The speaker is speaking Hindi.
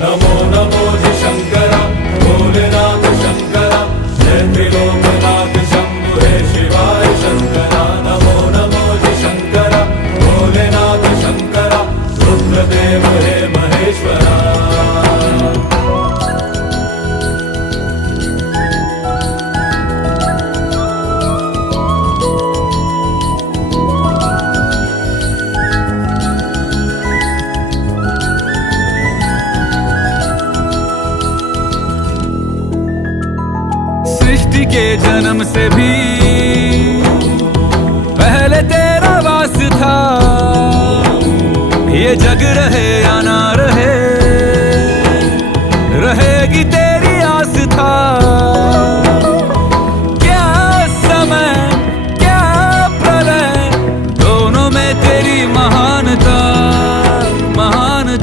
नमो नमो जी शंकरा भोलेनाथ शंकरा जय त्रिलोकनाथ शंभु हे शिवाय शंकरा नमो नमो जी शंकरा भोलेनाथ शंकरा रुद्रदेव हे महेश्वरा। सृष्टि के जन्म से भी पहले तेरा वास था, ये जग रहे